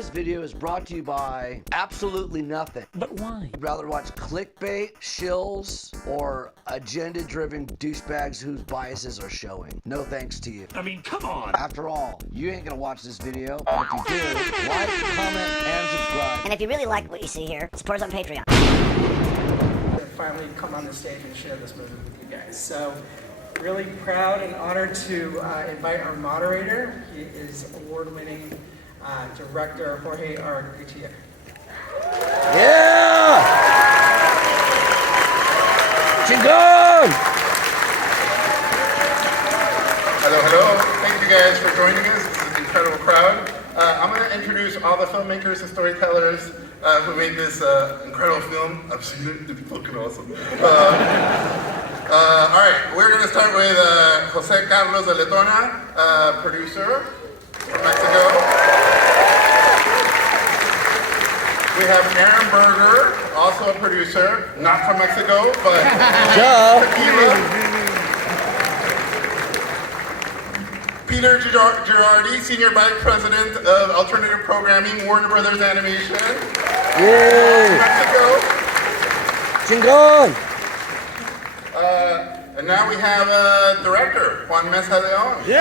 This video is brought to you by absolutely nothing. But why? I'd rather watch clickbait, shills, or agenda-driven douchebags whose biases are showing. No thanks to you. I mean, come on! After all, you ain't gonna watch this video. And if you do, like, comment, and subscribe. And if you really like what you see here, support us on Patreon. Finally come on the stage and share this movie with you guys. So, really proud and honored to invite our moderator. He is award-winning director Jorge Arcutia. Yeah! Chingon! Hello. Thank you guys for joining us. This is an incredible crowd. I'm going to introduce all the filmmakers and storytellers who made this incredible film. I've seen it. It's fucking awesome. All right, we're going to start with Jose Carlos de Letona, producer from Mexico. We have Aaron Berger, also a producer, not from Mexico, but tequila. Peter Girardi, Senior Vice President of Alternative Programming, Warner Brothers Animation. Yay! Mexico. Chingon! And now we have director, Juan Mesa Leon. Yeah!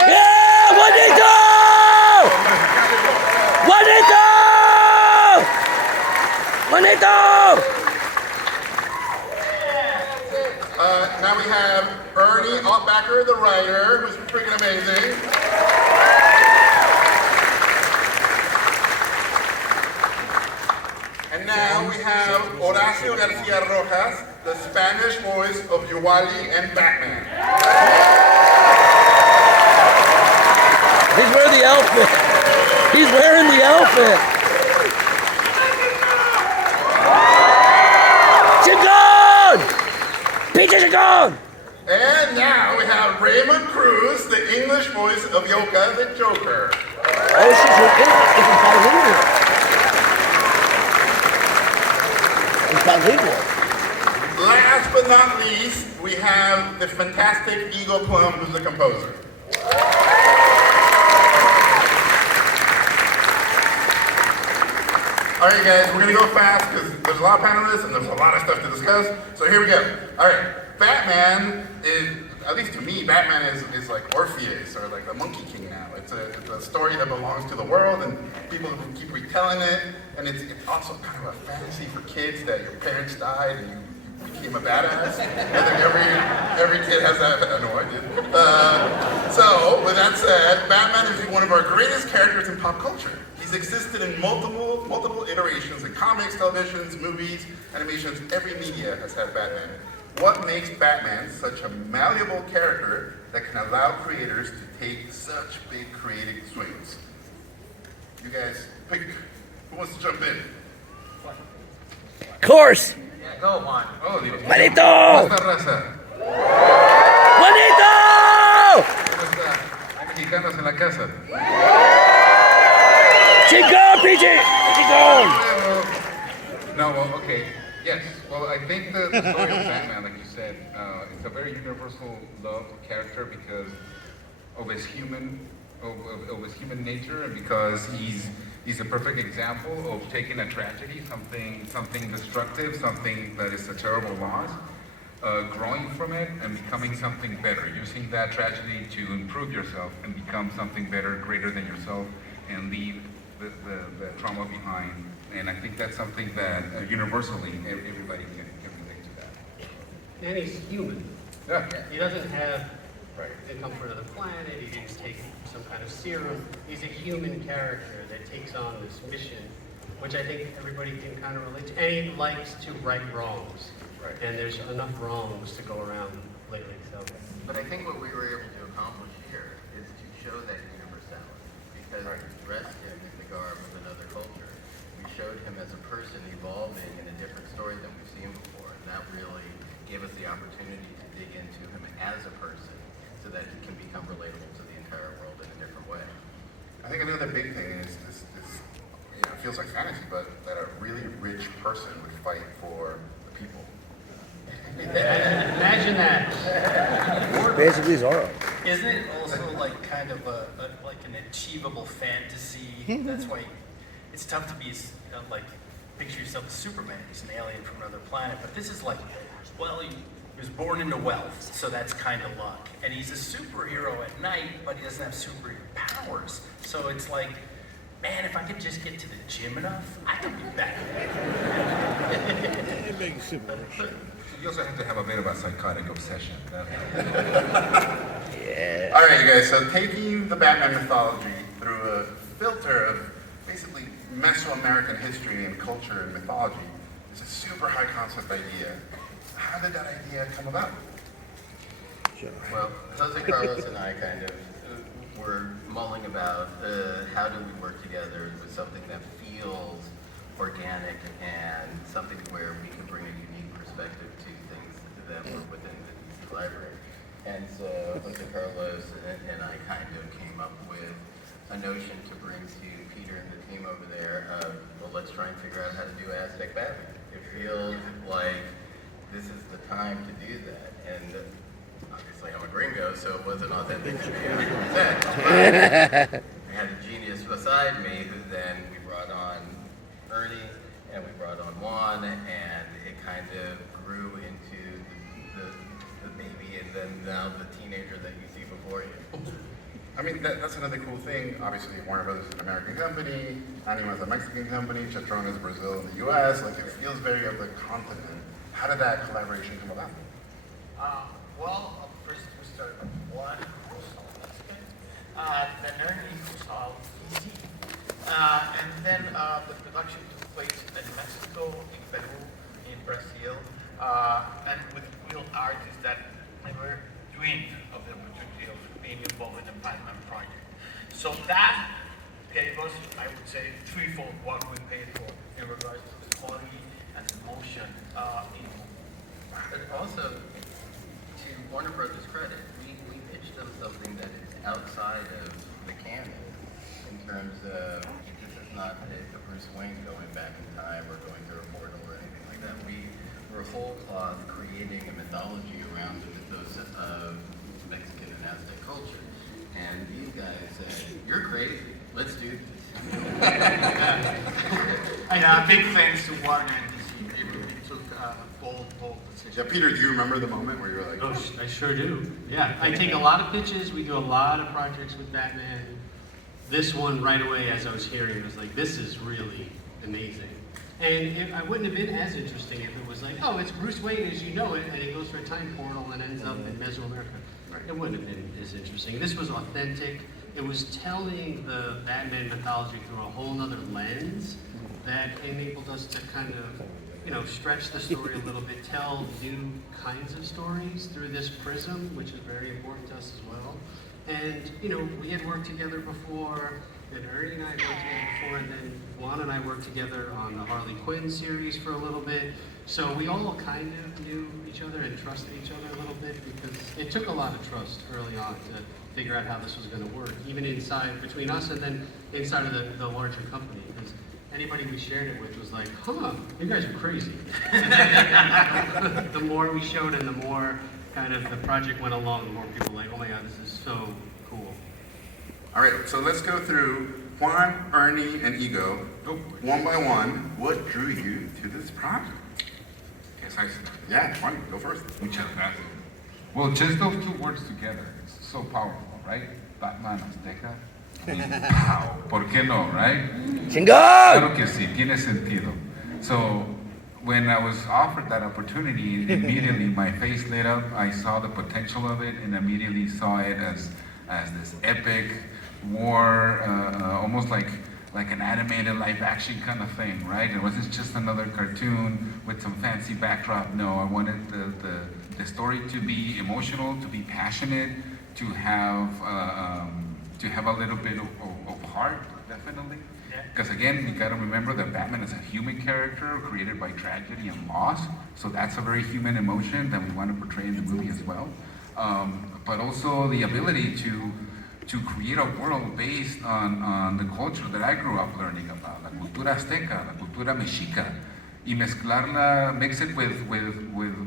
Juanito! Juanito! Juanito! Now we have Ernie Altbacker, the writer, who's freaking amazing. And now we have Horacio Garcia Rojas, the Spanish voice of Uwali and Batman. He's wearing the outfit. He's wearing the outfit. Chingon! Pinche Chingon! And now we have Raymond Cruz, the English voice of Yoka the Joker. Oh, shit, it's bilingual. It's bilingual. Last but not least, we have the fantastic Eagle Plum, who's the composer. All right, guys, we're gonna go fast because there's a lot of panelists and there's a lot of stuff to discuss. So here we go. All right, Batman is, at least to me, Batman is like Orpheus or like the Monkey King now. It's a story that belongs to the world and people keep retelling it. And it's also kind of a fantasy for kids that your parents died and you became a badass. I think every kid has that. No, I didn't. So, with that said, Batman is one of our greatest characters in pop culture. He's existed in multiple iterations in comics, televisions, movies, animations. Every media has had Batman. What makes Batman such a malleable character that can allow creators to take such big creative swings? You guys, pick. Who wants to jump in? Of course! Yeah, go, Juan. Oh, Dios. Juanito! ¿Cómo está, raza? Juanito! ¿Cómo está? Hay mexicanos en la casa. Chingon, pinche! Chingon! No, well, okay. Yes. Well, I think the story of Batman, like you said, it's a very universal loved character because of his human nature, and because he's a perfect example of taking a tragedy, something destructive, something that is a terrible loss, growing from it and becoming something better, using that tragedy to improve yourself and become something better, greater than yourself, and leave the trauma behind. And I think that's something that universally everybody can relate to that. And he's human. Yeah. He doesn't have the comfort of the planet, he didn't take some kind of serum. He's a human character that takes on this mission, which I think everybody can kind of relate to. And he likes to right wrongs. Right. And there's enough wrongs to go around lately. So. But I think what we were able to accomplish here is to show that universality, because we dressed him in the garb of another culture. We showed him as a person evolving in a different story than we've seen before, and that really gave us the opportunity to dig into him as a person so that he can become relatable to the entire world in a different way. I think another big thing is this you know, it feels like fantasy, but that a really rich person would fight for the people. Imagine that. Basically Zorro. Isn't it also like kind of like an achievable fantasy? That's why it's tough to be, like, picture yourself as Superman. He's an alien from another planet. But this is like, well, he was born into wealth, so that's kind of luck. And he's a superhero at night, but he doesn't have superhero powers. So it's like, man, if I could just get to the gym enough, I could be Batman. You also have to have a bit of a psychotic obsession. Yeah. All right, you guys, so taking the Batman mythology through a filter of basically Mesoamerican history and culture and mythology is a super high concept idea. How did that idea come about? Well, Jose Carlos and I kind of were mulling about how do we work together with something that feels organic and something where we can bring a unique perspective to things that were within the DC library. And so Jose Carlos and I kind of came up with a notion to bring to Peter and the team over there of, well, let's try and figure out how to do Aztec Batman. It feels like this is the time to do that. And obviously I'm a gringo, so it wasn't authentic to me 100%. But I had a genius beside me who then we brought on Ernie and we brought on Juan, and it kind of grew into the baby and then now the teenager that you see before you. I mean, that's another cool thing. Obviously, Warner Brothers is an American company, Anima is a Mexican company, Tron is Brazil and the US. Like, it feels very of the continent. How did that collaboration come about? Well, first we start with one who's all Mexican, then Ernie who's all easy, and then the production took place in Mexico, in Peru, in Brazil, and with real artists that never dreamed of the opportunity of being involved in the Batman project. So that gave us, I would say, threefold what we paid for in regards to the quality and emotion in. But also, to Warner Brothers' credit, we pitched them something that is outside of the canon in terms of this is not a Bruce Wayne going back in time or going through a portal or anything like that. We were whole cloth creating a mythology around the mythos of Mexican and Aztec culture. And these guys said, you're crazy, let's do this. And big thanks to Warner and DC. They took bold decisions. Yeah, Peter, do you remember the moment where you were like, Oh, I sure do. Yeah, I take a lot of pitches. We do a lot of projects with Batman. This one right away, as I was hearing, it was like, this is really amazing. And I wouldn't have been as interesting if it was like, oh, it's Bruce Wayne as you know it, and he goes through a time portal and ends up in Mesoamerica. It wouldn't have been as interesting. This was authentic. It was telling the Batman mythology through a whole other lens that enabled us to kind of, stretch the story a little bit, tell new kinds of stories through this prism, which is very important to us as well. And, we had worked together before, and Ernie and I had worked together before, and then Juan and I worked together on the Harley Quinn series for a little bit. So we all kind of knew each other and trusted each other a little bit, because it took a lot of trust early on to figure out how this was going to work, even between us and then inside of the larger company. Because anybody we shared it with was like, you guys are crazy. The more we showed and the more kind of the project went along, the more people were like, oh my God, this is so cool. all right, so let's go through Juan, Ernie, and Ego, one by one. What drew you to this project? Yeah, Juan, go first. Muchas gracias. Well, just those two words together, it's so powerful, right? Batman, Azteca. Wow, ¿por qué no, right? ¡Chingón! Claro que sí, tiene sentido. So, when I was offered that opportunity, immediately my face lit up. I saw the potential of it and immediately saw it as this epic war, almost like an animated live action kind of thing, right? It wasn't just another cartoon with some fancy backdrop. No, I wanted the story to be emotional, to be passionate, to have a little bit of heart, definitely. Because again, you gotta remember that Batman is a human character created by tragedy and loss. So that's a very human emotion that we want to portray in the movie as well. But also the ability to create a world based on the culture that I grew up learning about, la cultura azteca, la cultura mexica, y mix it with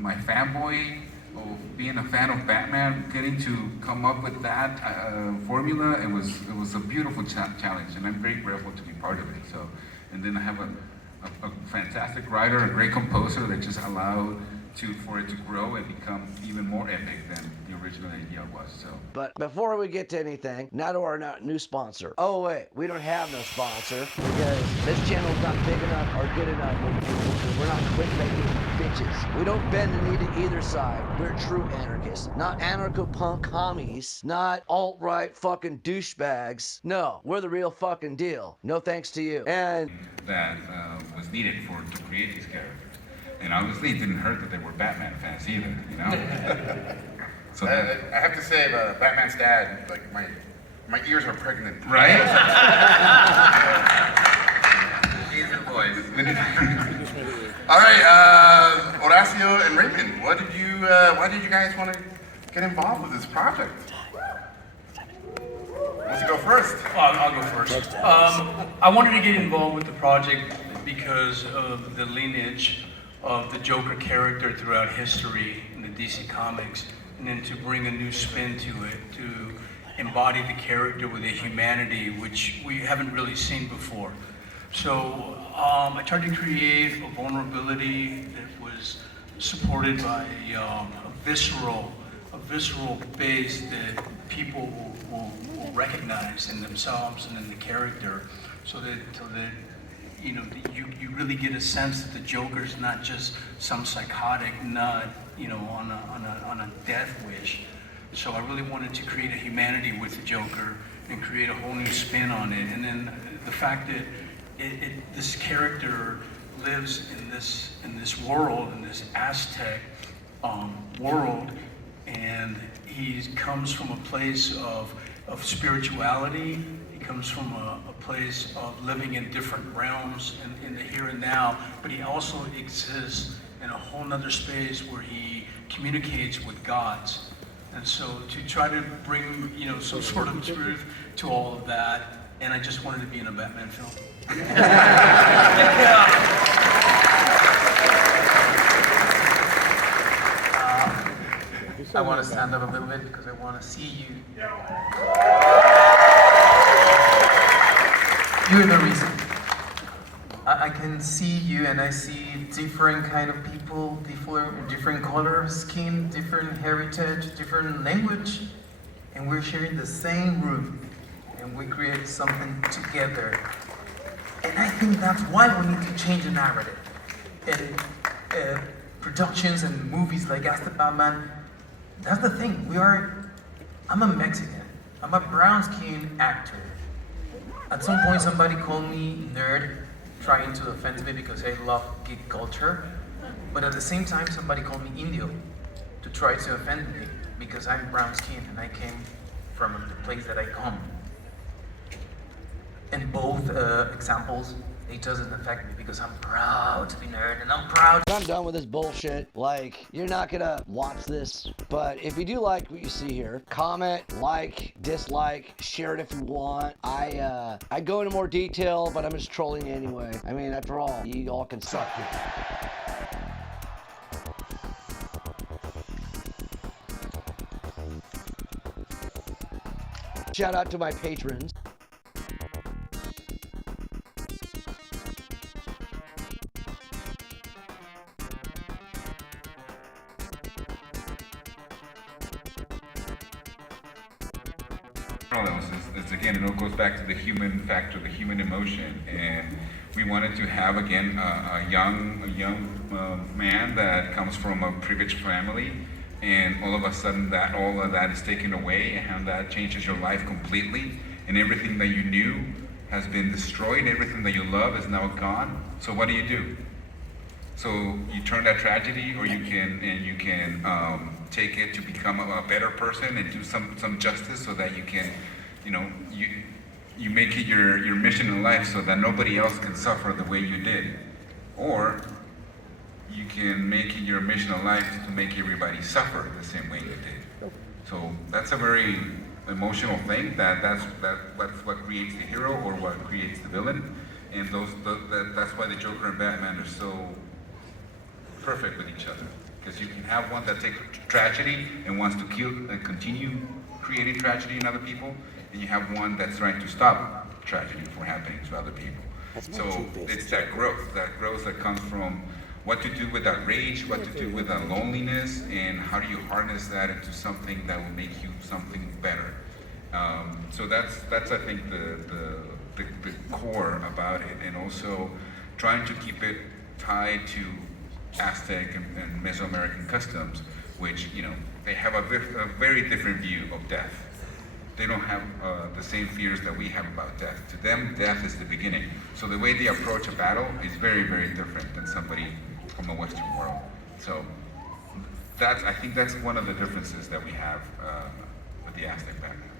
my fanboy, of being a fan of Batman, getting to come up with that formula. It was a beautiful challenge, and I'm very grateful to be part of it. So And then I have a fantastic writer, a great composer that just allowed for it to grow and become even more epic than the original idea was. So. But before we get to anything, now to our new sponsor. Oh wait, we don't have no sponsor because this channel's not big enough or good enough because we're not clickbaiting bitches. We don't bend the knee to either side. We're true anarchists, not anarcho-punk commies, not alt-right fucking douchebags. No, we're the real fucking deal. No thanks to you. And that was needed to create these characters. And obviously it didn't hurt that they were Batman fans either, you know? So I have to say, Batman's dad, like my ears are pregnant. Right? He's the voice. All right, Horacio and Raymond, why did you guys want to get involved with this project? Let's go first. I'll go first. I wanted to get involved with the project because of the lineage of the Joker character throughout history in the DC Comics, and then to bring a new spin to it, to embody the character with a humanity which we haven't really seen before. So I tried to create a vulnerability that was supported by a visceral base that people will recognize in themselves and in the character, so that you know, you really get a sense that the Joker's not just some psychotic nut, you know, on a death wish. So I really wanted to create a humanity with the Joker and create a whole new spin on it. And then the fact that this character lives in this world, in this Aztec world, and he comes from a place of spirituality. He comes from a place of living in different realms in the here and now, but he also exists in a whole nother space where he communicates with gods. And so to try to bring, you know, some sort of truth to all of that, and I just wanted to be in a Batman film. I want to stand up a little bit because I want to see you. You're the reason. I can see you, and I see different kind of people, different color, skin, different heritage, different language, and we're sharing the same roof, and we create something together. And I think that's why we need to change the narrative. And productions and movies like Ask the Batman, that's the thing. I'm a Mexican. I'm a brown-skinned actor. At some point, somebody called me nerd, trying to offend me because I love geek culture. But at the same time, somebody called me Indio to try to offend me because I'm brown-skinned and I came from the place that I come. In both examples, it doesn't affect me because I'm proud to be nerd and I'm proud. I'm done with this bullshit. Like, you're not gonna watch this, but if you do like what you see here, comment, like, dislike, share it if you want. I go into more detail, but I'm just trolling you anyway. I mean, after all, you all can suck it. Shout out to my patrons. Again, it all goes back to the human factor, the human emotion, and we wanted to have again a young man that comes from a privileged family, and all of a sudden all of that is taken away, and how that changes your life completely, and everything that you knew has been destroyed, everything that you love is now gone. So what do? So you turn that tragedy, or you can take it to become a better person and do some justice, so that you can, you know, you make it your mission in life so that nobody else can suffer the way you did. Or you can make it your mission in life to make everybody suffer the same way you did. So that's a very emotional thing. That's what creates the hero or what creates the villain. And that's why the Joker and Batman are so perfect with each other. Because you can have one that takes tragedy and wants to kill and continue creating tragedy in other people, and you have one that's trying to stop tragedy from happening to other people. So it's that growth that comes from what to do with that rage, what to do with that loneliness, and how do you harness that into something that will make you something better. So that's I think the core about it, and also trying to keep it tied to Aztec and Mesoamerican customs, which, you know, they have a very different view of death. They don't have the same fears that we have about death. To them, death is the beginning. So the way they approach a battle is very, very different than somebody from the Western world. So I think that's one of the differences that we have with the Aztec Batman.